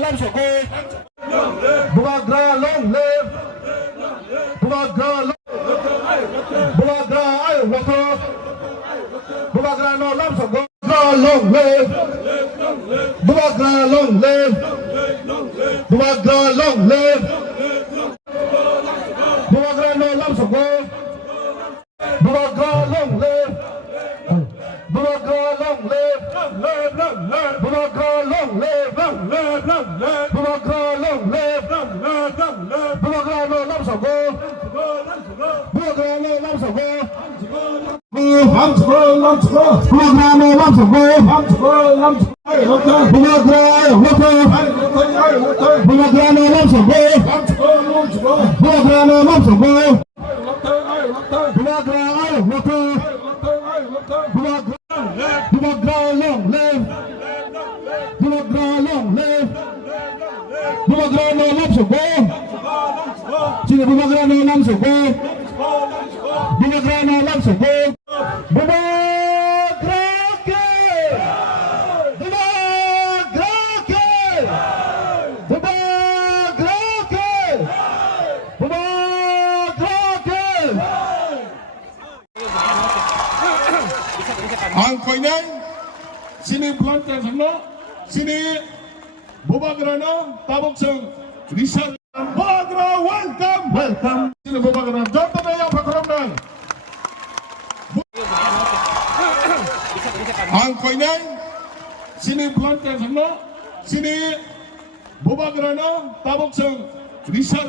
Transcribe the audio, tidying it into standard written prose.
Lam Sổ Cô. Bumagra long live. Bumagra long. Bumagra ai water. Bumagra no Lam Sổ Cô. Bumagra long live. Bumagra long live. Bumagra long live. Bumagra no Lam Sổ Cô. Bumagra long live. Bumagra long live. Bumagra long live. Bumagra long live. Bumagra no Lam Sổ Cô. Bumagra no Lam Sổ Cô. Bumagra no Lam Sổ Cô. Bumagra no Lam Sổ Cô. Bumagra no Lam Sổ Cô. Bumagra no Lam Sổ Cô. Bumagra ai water. Bumagra long live. Bumagra long live. Bumagra no Lam Sổ Cô. Sini Bumagra no Lam Sổ Cô. Bumagra no Lam Sổ Cô. Bumagra ke. Bumagra ke. Bumagra ke. Bumagra ke. Ang koinay, sini Plantan Sano, sini Bumagra no, Tabok-sung, Rizal, Bumagra, welcome! Welcome. Sini Bumagra, Jonathan na yung pagkaramdan. Ang koinay, sini Plantan Sano, sini Bumagra no, Tabok-sung, Rizal,